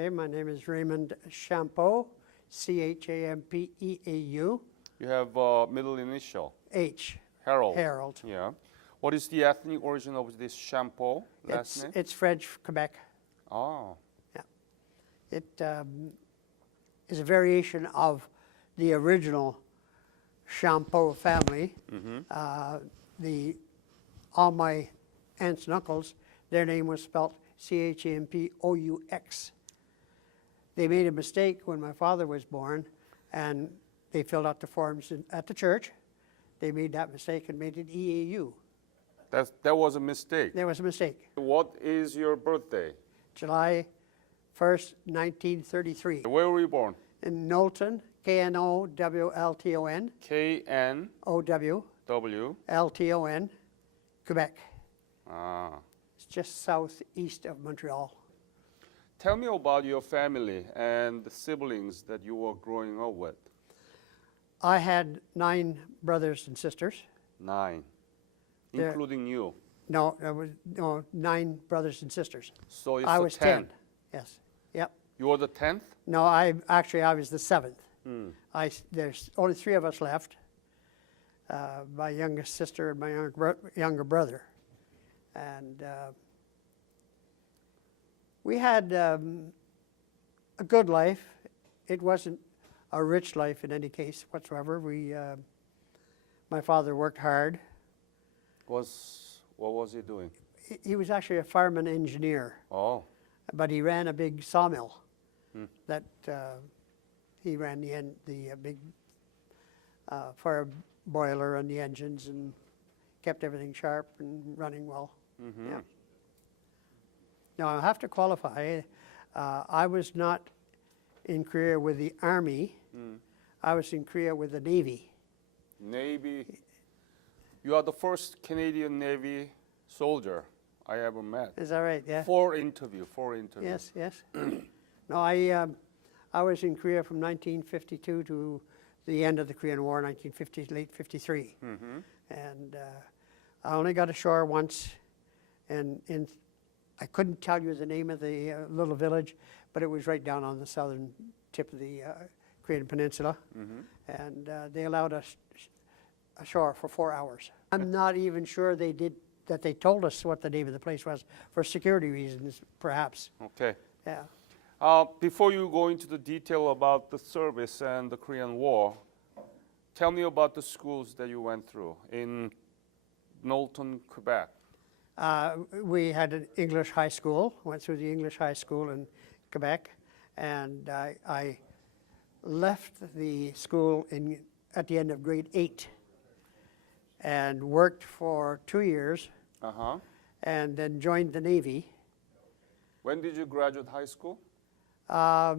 Hey, my name is Raymond Champeau, Champeau. You have middle initial, H. Harold. Harold. Yeah. What is the ethnic origin of this Champeau last name? It's French, Quebec. Oh. Yeah. It is a variation of the original Champeau family. All my aunts and uncles, their name was spelled Champoux. They made a mistake when my father was born, and they filled out the forms at the church. They made that mistake and made it EAU. That was a mistake. There was a mistake. What is your birthday? July 1st, 1933. Where were you born? In Knowlton, Knowlton, KNOWLTON, Quebec. Ah. It's just southeast of Montreal. Tell me about your family and the siblings that you were growing up with. I had 9 brothers and sisters. 9, There- including you. No, there was 9 brothers and sisters. So it's I the was 10. 10. Yes. Yep. You were the 10th? No, I was the 7th. Hmm. There's only 3 of us left. My youngest sister and my younger brother, and we had a good life. It wasn't a rich life in any case whatsoever. My father worked hard. What was he doing? He was actually a fireman engineer, Oh. but he ran a big sawmill. Hmm. That he ran the big fire boiler and the engines and kept everything sharp and running well. Mm-hmm. Yeah. Now I have to qualify. I was not in Korea with the Army. I was in Korea with the Navy. Navy. You are the first Canadian Navy soldier I ever met. Is that right? Yeah. For interview. Yes, yes. No, I was in Korea from 1952 to the end of the Korean War, 1950, late 53. Mm-hmm. And I only got ashore once, and I couldn't tell you the name of the little village, but it was right down on the southern tip of the Korean Peninsula. Mm-hmm. And they allowed us ashore for 4 hours. I'm not even sure they told us what the name of the place was, for security reasons, perhaps. Okay. Yeah. Before you go into the detail about the service and the Korean War, tell me about the schools that you went through in Knowlton, Quebec. We had an English high school, went through the English high school in Quebec, and I left the school at the end of grade 8 and worked for 2 years, Uh-huh. and then joined the Navy. When did you graduate high school? I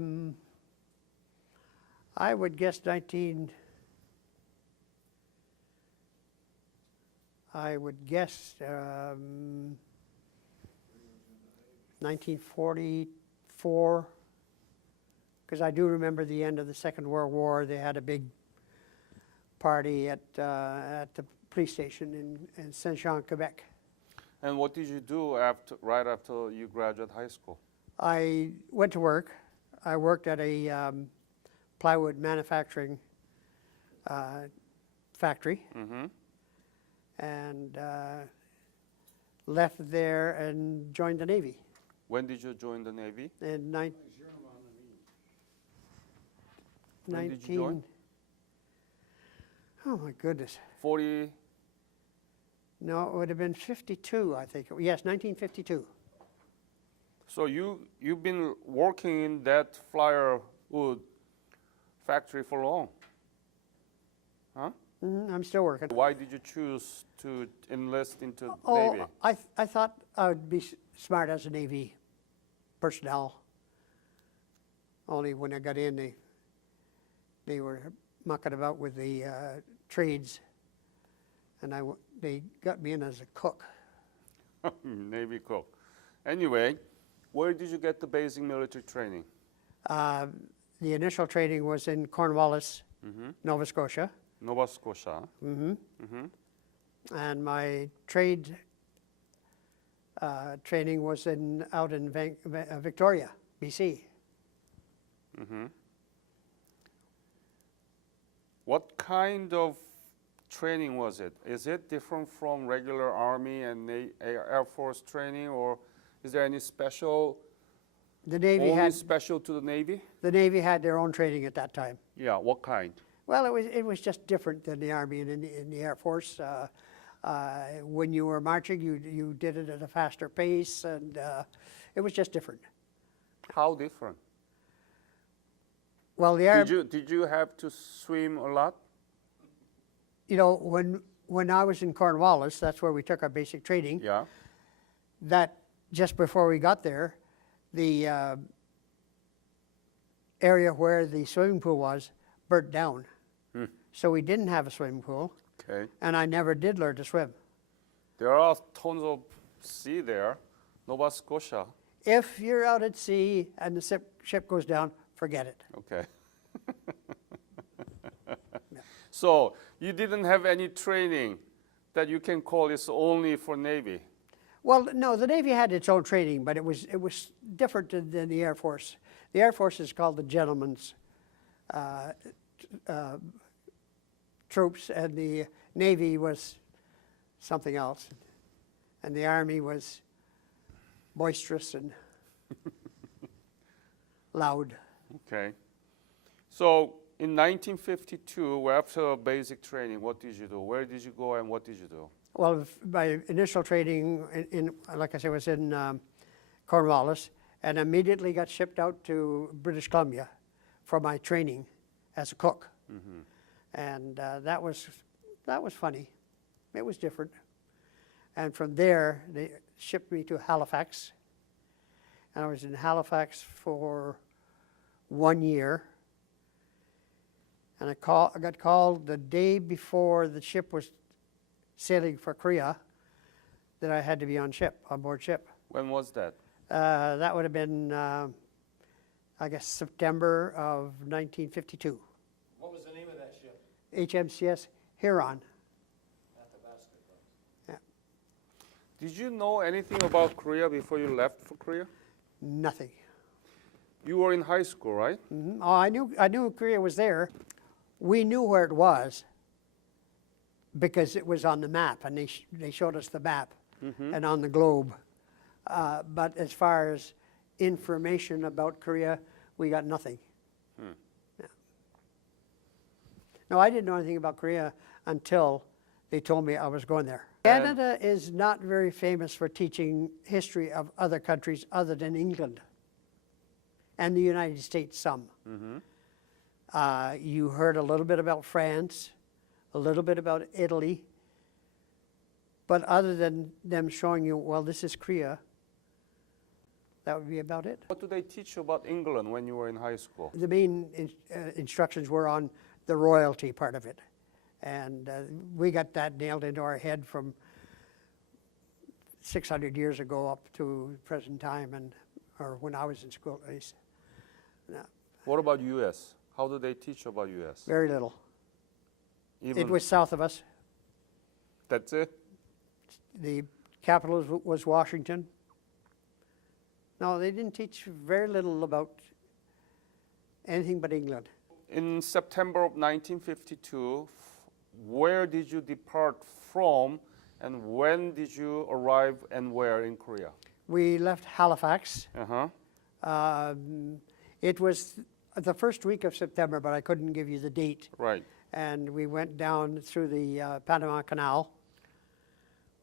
would guess 1944, because I do remember the end of the Second World War. They had a big party at the police station in Saint-Jean, Quebec. And what did you do right after you graduated high school? I went to work. I worked at a plywood manufacturing factory. Mm-hmm. And left there and joined the Navy. When did you join the Navy? In When did you join? Oh my goodness. 40. No, it would have been 52, I think. Yes, 1952. So you've been working in that flyer wood factory for long, huh? I'm still working. Why did you choose to enlist into Oh, Navy? I thought I would be smart as a Navy personnel. Only when I got in, they were mucking about with the trades, and they got me in as a cook. Navy cook. Anyway, where did you get the basic military training? The initial training was in Cornwallis, Nova Scotia. Nova Scotia. And my trade training was out in Victoria, BC. Mm-hmm. What kind of training was it? Is it different from regular Army and Air Force training, or is there any special, The Navy only had special to the Navy? the Navy had their own training at that time. Yeah, what kind? Well, it was just different than the Army and in the Air Force. When you were marching, you did it at a faster pace, and it was just different. How different? Well, the Army, Did you have to swim a lot? you know, when I was in Cornwallis, that's where we took our basic training. Yeah. That just before we got there, the area where the swimming pool was burnt down. So we didn't have a swimming pool, Okay. and I never did learn to swim. There are tons of sea there, Nova Scotia. If you're out at sea and the ship goes down, forget it. Okay. So you didn't have any training that you can call is only for Navy. Well, no, the Navy had its own training, but it was different than the Air Force. The Air Force is called the gentlemen's troops, and the Navy was something else, and the Army was boisterous and loud. Okay. So in 1952, after basic training, what did you do? Where did you go and what did you do? Well, my initial training, like I said, was in Cornwallis, and immediately got shipped out to British Columbia for my training as a cook. Mm-hmm. And that was funny. It was different. And from there, they shipped me to Halifax, and I was in Halifax for 1 year. And I got called the day before the ship was sailing for Korea that I had to be on board ship. When was that? That would have been, I guess, September of 1952. What was the name of that ship? HMCS Huron. Athabasca. Did you know anything about Korea before you left for Korea? Nothing. You were in high school, right? Mhm. Oh, I knew Korea was there. We knew where it was because it was on the map, and they showed us the map and on the globe. But as far as information about Korea, we got nothing. Yeah. No, I didn't know anything about Korea until they told me I was going there. Canada is not very famous for teaching history of other countries other than England and the United States some. You heard a little bit about France, a little bit about Italy, but other than them showing you, well, this is Korea, that would be about it. What do they teach you about England when you were in high school? The main instructions were on the royalty part of it, and we got that nailed into our head from 600 years ago up to present time, or when I was in school at least. No, What about U.S.? How do they teach about U.S.? very little. Even It was south of us. that's it? The capital was Washington. No, they didn't teach very little about anything but England. In September of 1952, where did you depart from and when did you arrive and where in Korea? We left Halifax. Uh-huh. It was the first week of September, but I couldn't give you the date. Right. And we went down through the Panama Canal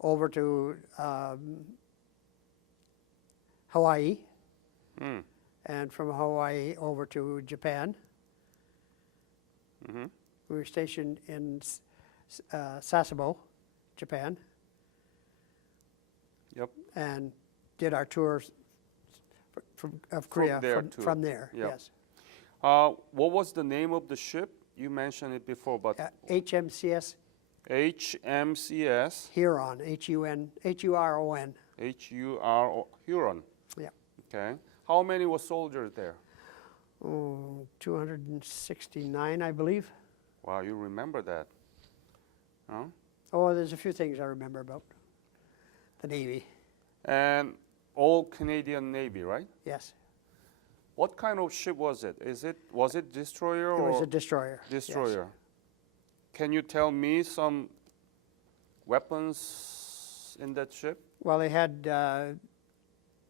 over to Hawaii, and from Hawaii over to Japan. Mm-hmm. We were stationed in Sasebo, Japan, Yep. and did our tours of Korea there too. from there. Yep. Yes, What was the name of the ship? You mentioned it before, but HMCS HMCS Huron, Huron, Huron. Yeah. Okay. How many were soldiers there? 269, I believe. Wow, you remember that? Huh? Oh, there's a few things I remember about the Navy. And all Canadian Navy, right? Yes. What kind of ship was it? Was it destroyer It or was a destroyer. yes. destroyer? Can you tell me some weapons in that ship? Well, they had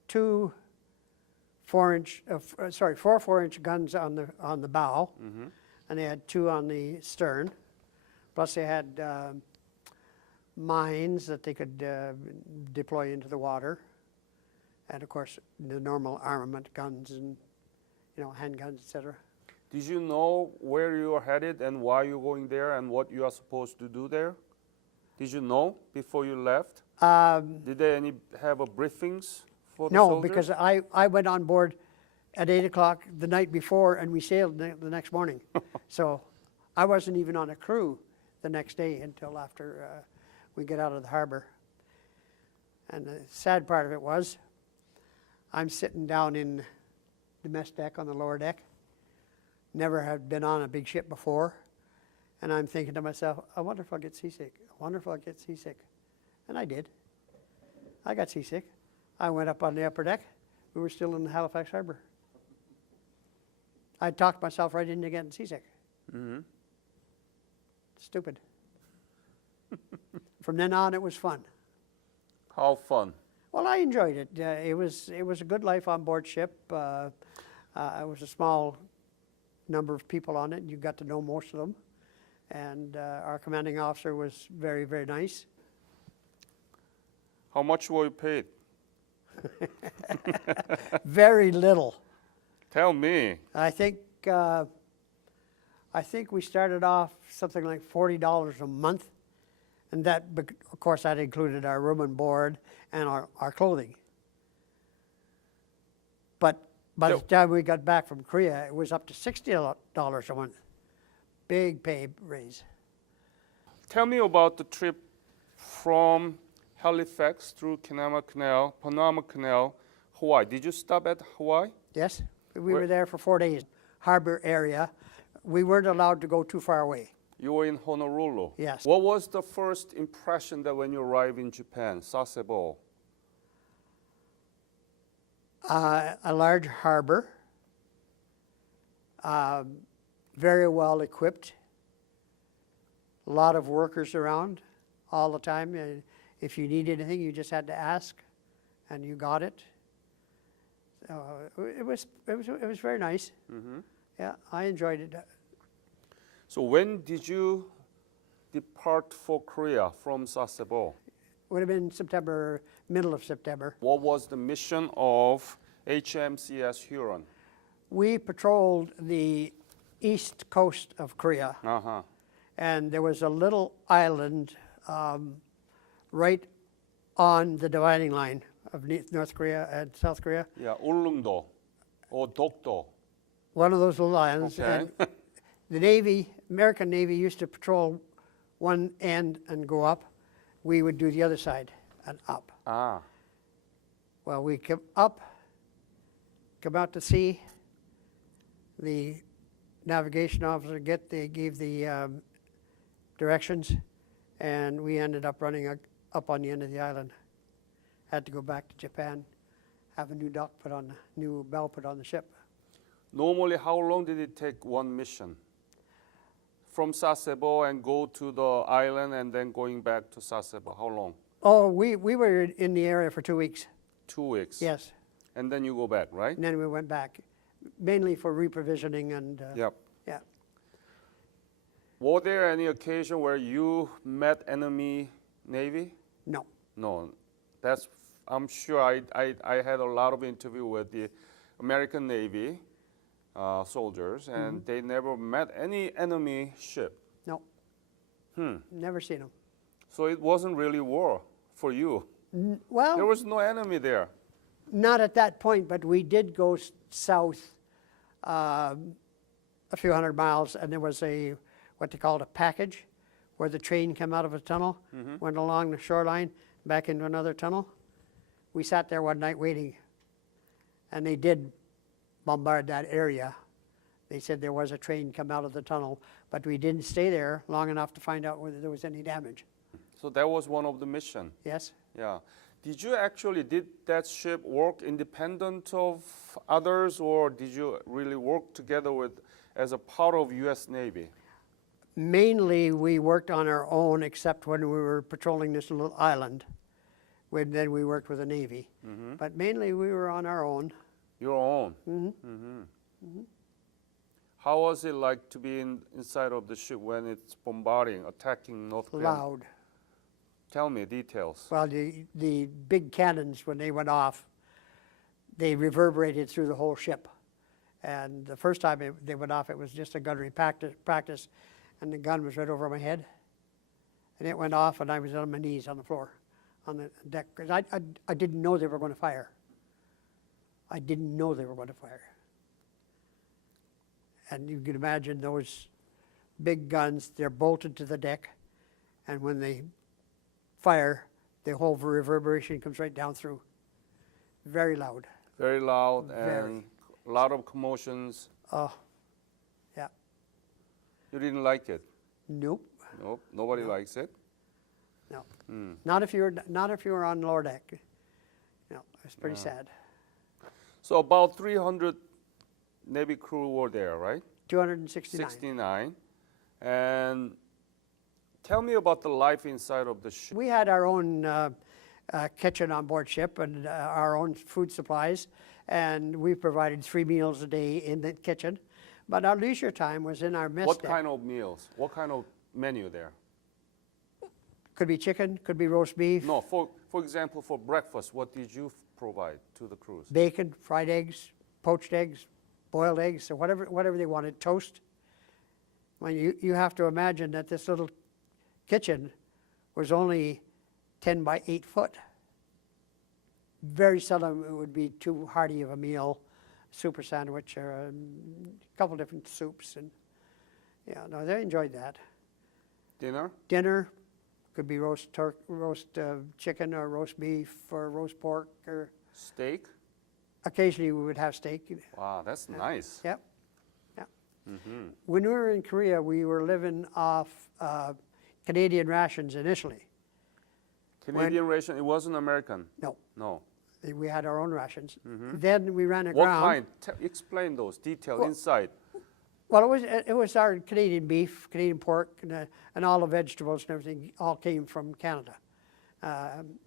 two 4-inch, four 4-inch guns on the bow, and they had two on the stern. Plus, they had mines that they could deploy into the water, and of course, the normal armament, guns and handguns, etc. Did you know where you are headed and why you're going there and what you are supposed to do there? Did you know before you left? Did they have a briefings for the No, soldiers? because I went on board at 8 o'clock the night before, and we sailed the next morning. So I wasn't even on a crew the next day until after we get out of the harbor. And the sad part of it was, I'm sitting down in the mess deck on the lower deck. Never had been on a big ship before. And I'm thinking to myself, I wonder if I'll get seasick. I wonder if I'll get seasick. And I did. I got seasick. I went up on the upper deck. We were still in Halifax Harbor. I talked myself right into getting seasick. Stupid. From then on, it was fun. How fun? Well, I enjoyed it. It was a good life on board ship. It was a small number of people on it, and you got to know most of them. And our commanding officer was very, very nice. How much were you paid? Very little. Tell me. I think we started off something like $40 a month, and that, of course, that included our room and board and our clothing. But by the time we got back from Korea, it was up to $60 a month. Big pay raise. Tell me about the trip from Halifax through Panama Canal, Hawaii. Did you stop at Hawaii? Yes, we were there for 4 days. Harbor area. We weren't allowed to go too far away. You were in Honolulu. Yes. What was the first impression that when you arrived in Japan, Sasebo? A large harbor, very well equipped, a lot of workers around all the time. If you need anything, you just had to ask, and you got it. It was very nice. Yeah, I enjoyed it. So when did you depart for Korea from Sasebo? Would have been September, middle of September. What was the mission of HMCS Huron? We patrolled the east coast of Korea, and there was a little island right on the dividing line of North Korea and South Korea. Yeah, Ulleungdo or Dokdo. One of those little islands. Okay. And the Navy, American Navy, used to patrol one end and go up. We would do the other side and up. Well, we come up, come out to sea. The navigation officer gave the directions, and we ended up running up on the end of the island. Had to go back to Japan, have a new new bell put on the ship. Normally, how long did it take one mission? From Sasebo and go to the island and then going back to Sasebo, how long? Oh, we were in the area for 2 weeks. 2 weeks? Yes. And then you go back, right? And then we went back, mainly for reprovisioning and Yep. yeah. Were there any occasion where you met enemy Navy? No. No. I'm sure I had a lot of interview with the American Navy soldiers, and they never met any enemy ship. No. Never seen them. So it wasn't really war for you. Well, There was no enemy there. not at that point, but we did go south a few hundred miles, and there was what they called a package, where the train came out of a tunnel, went along the shoreline, back into another tunnel. We sat there one night waiting, and they did bombard that area. They said there was a train come out of the tunnel, but we didn't stay there long enough to find out whether there was any damage. So that was one of the mission. Yes? Yeah. Did you actually, did that ship work independent of others, or did you really work together with, as a part of U.S. Navy? Mainly, we worked on our own, except when we were patrolling this little island. Then we worked with the Navy. But mainly, we were on our own. Your own? How was it like to be inside of the ship when it's bombarding, attacking North Korea? Loud. Tell me details. Well, the big cannons, when they went off, they reverberated through the whole ship. And the first time they went off, it was just a gunnery practice, and the gun was right over my head. And it went off, and I was on my knees on the floor, on the deck, because I didn't know they were going to fire. I didn't know they were going to fire. And you can imagine those big guns, they're bolted to the deck, and when they fire, the whole reverberation comes right down through. Very loud. Very loud Very. and a lot of commotions. Oh, yeah. You didn't like it? Nope. Nope. Nobody likes it. No. Not if you were on lower deck. No, it's pretty sad. So about 300 Navy crew were there, right? 269. 69. And tell me about the life inside of the ship. We had our own kitchen on board ship and our own food supplies, and we provided 3 meals a day in the kitchen. But our leisure time was in our mess What deck. kind of meals? What kind of menu there? Could be chicken, could be roast beef, No, for example, for breakfast, what did you provide to the crews? bacon, fried eggs, poached eggs, boiled eggs, so whatever they wanted, toast. When you have to imagine that this little kitchen was only 10 by 8 foot. Very seldom it would be too hearty of a meal, soup or sandwich, or a couple different soups, and yeah, no, they enjoyed that. Dinner? Dinner could be roast chicken or roast beef or roast pork, or Steak? occasionally we would have steak. Wow, that's nice. Yep. Yep. When we were in Korea, we were living off Canadian rations initially. Canadian ration, it wasn't American? No, No. we had our own rations. Then we ran What aground. kind? Explain those details Well- inside. Well, it was our Canadian beef, Canadian pork, and all the vegetables and everything all came from Canada.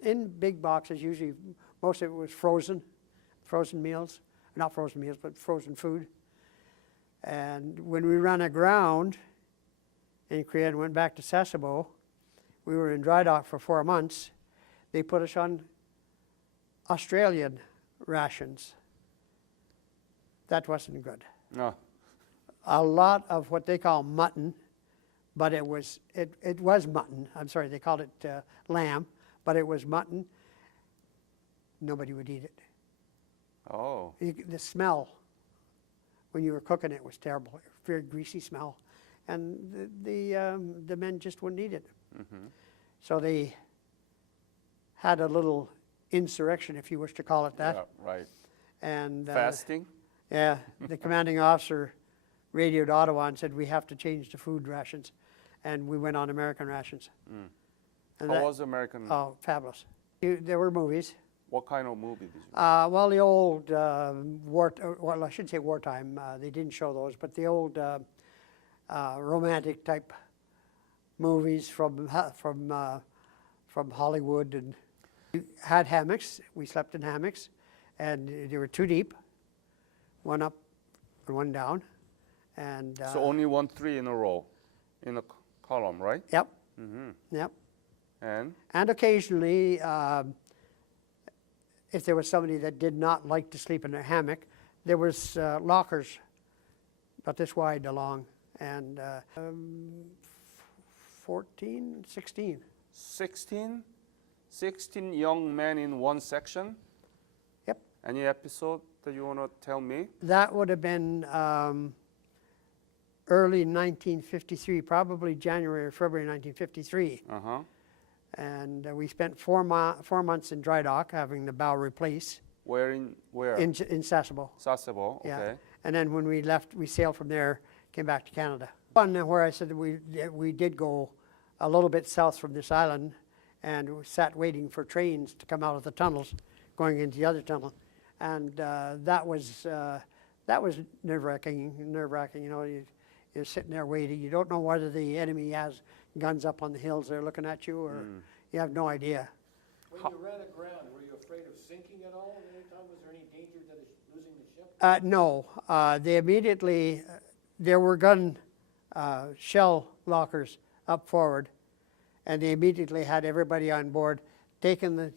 In big boxes, usually most of it was frozen meals, not frozen meals, but frozen food. And when we ran aground in Korea and went back to Sasebo, we were in dry dock for 4 months. They put us on Australian rations. That wasn't good. No. A lot of what they call mutton, but it was mutton. I'm sorry, they called it lamb, but it was mutton. Nobody would eat it. Oh. The smell when you were cooking it was terrible. Very greasy smell, and the men just wouldn't eat it. So they had a little insurrection, if you wish to call it that. Yeah, right. And Fasting? yeah, the commanding officer radioed Ottawa and said, we have to change the food rations. And we went on American rations. And How was American? Oh, fabulous. There were movies. What kind of movie did you? Well, the old well, I should say wartime. They didn't show those, but the old romantic type movies from Hollywood. And we had hammocks. We slept in hammocks, and they were 2 deep, 1 up and 1 down. And So only 1 3 in a row, in a column, right? yep, yep. And occasionally, if there was somebody that did not like to sleep in a hammock, there was lockers about this wide along, and 14, 16. 16 young men in one section? Yep. Any episode that you want to tell me? That would have been early 1953, probably January or February 1953. Uh-huh. And we spent 4 months in dry dock having the bow replaced. Where? In Sasebo. Sasebo, okay. Yeah. And then when we left, we sailed from there, came back to Canada. One where I said that we did go a little bit south from this island, and we sat waiting for trains to come out of the tunnels, going into the other tunnel, and that was nerve-wracking. You know, you're sitting there waiting. You don't know whether the enemy has guns up on the hills they're looking at you, or you have no idea. When you ran aground, were you afraid of sinking at all at any time? Was there any danger to losing the ship? No, they immediately, there were gun shell lockers up forward, and they immediately had everybody on board, taking the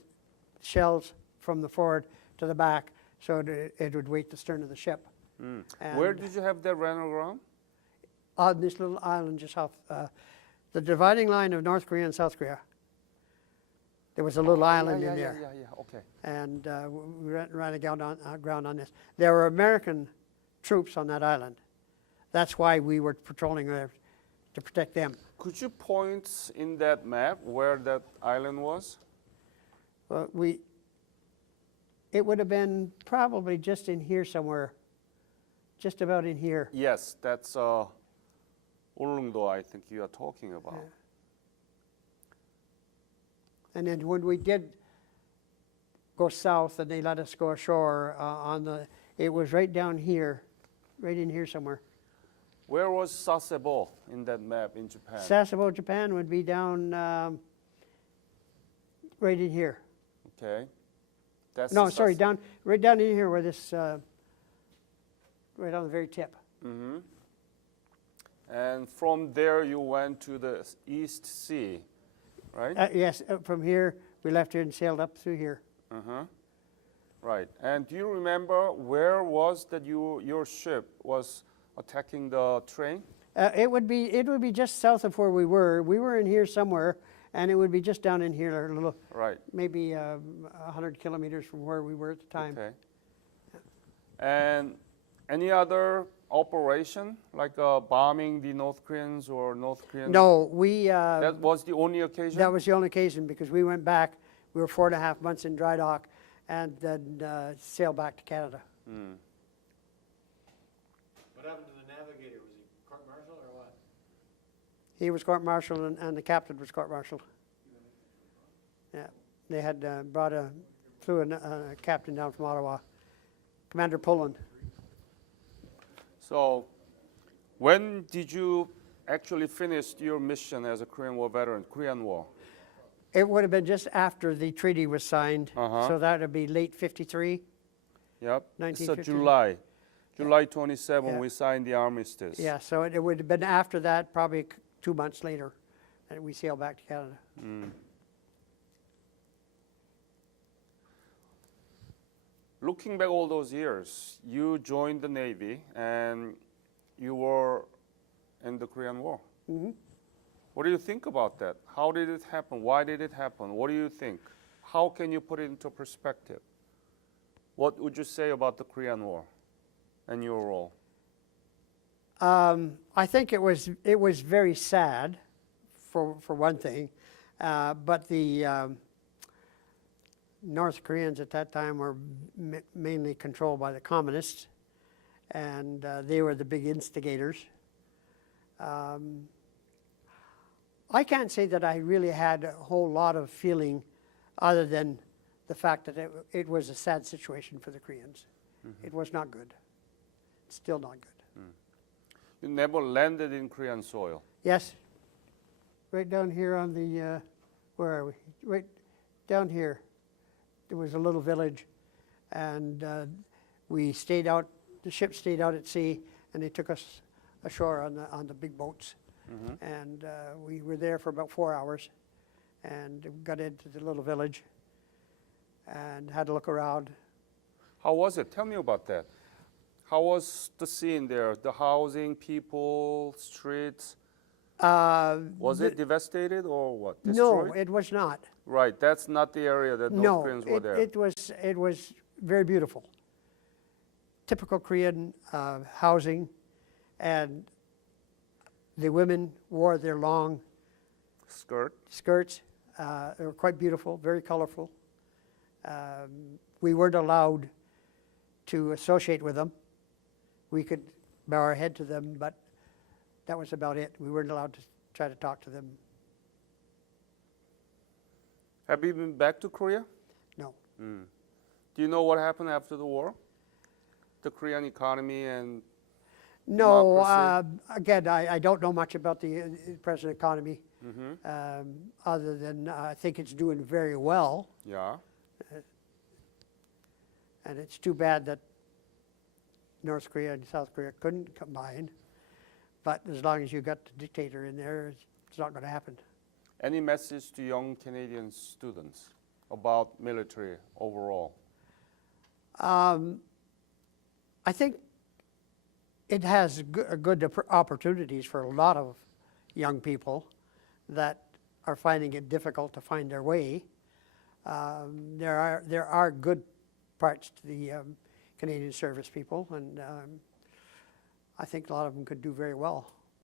shells from the forward to the back, so that it would weight the stern of the ship. Where did you have that ran around? On this little island just off the dividing line of North Korea and South Korea. There was a little island in there. Yeah, okay. And we ran aground on this. There were American troops on that island. That's why we were patrolling there, to protect them. Could you point in that map where that island was? Well, it would have been probably just in here somewhere, just about in here. Yes, that's Ulleungdo, I think you are talking about. Yeah. And then when we did go south and they let us go ashore it was right down here, right in here somewhere. Where was Sasebo in that map in Japan? Sasebo, Japan would be down right in here. Okay. That's No, the sorry, right down in here where this, right on the very tip. Mm-hmm. And from there you went to the East Sea, right? Yes, from here, we left here and sailed up through here. Uh-huh. Right. And do you remember where was that your ship was attacking the train? It would be just south of where we were. We were in here somewhere, and it would be just down in here, a little, Right. maybe 100 kilometers from where we were at the time. Okay. And any other operation, like bombing the North Koreans or North Korean? No, That was the only occasion? that was the only occasion, because we went back. We were 4.5 months in dry dock, and then sailed back to Canada. What happened to the navigator? Was he court-martialed or what? He was court-martialed, and the captain was court-martialed. Yeah, they had flew a captain down from Ottawa, Commander Poland. So when did you actually finish your mission as a Korean War veteran, Korean War? It would have been just after the treaty was signed, Uh-huh. so that would be late '53. Yep. So 1953. July 27, Yeah. we signed the armistice. Yeah, so it would have been after that, probably 2 months later, that we sailed back to Canada. Looking back all those years, you joined the Navy and you were in the Korean War. Mhm. What do you think about that? How did it happen? Why did it happen? What do you think? How can you put it into perspective? What would you say about the Korean War and your role? I think it was very sad, for one thing, but the North Koreans at that time were mainly controlled by the communists, and they were the big instigators. I can't say that I really had a whole lot of feeling other than the fact that it was a sad situation for the Koreans. It was not good. It's still not good. You never landed in Korean soil. Yes, right down here on the, where are we? Right down here, there was a little village, and we stayed out, the ship stayed out at sea, and they took us ashore on the big boats. And we were there for about 4 hours, and got into the little village, and had a look around. How was it? Tell me about that. How was the scene there? The housing, people, streets? Was it devastated or what? No, Destroyed? it was not. Right, that's not the area that North No, Koreans were there. it was very beautiful. Typical Korean housing, and the women wore their long skirts. They were quite beautiful, very colorful. We weren't allowed to associate with them. We could bow our head to them, but that was about it. We weren't allowed to try to talk to them. Have you been back to Korea? No. Do you know what happened after the war? The Korean economy and No, democracy? again, I don't know much about the present economy, other than I think it's doing very well, Yeah. and it's too bad that North Korea and South Korea couldn't combine. But as long as you got the dictator in there, it's not going to happen. Any message to young Canadian students about military overall? I think it has good opportunities for a lot of young people that are finding it difficult to find their way. There are good parts to the Canadian service people, and I think a lot of them could do very well.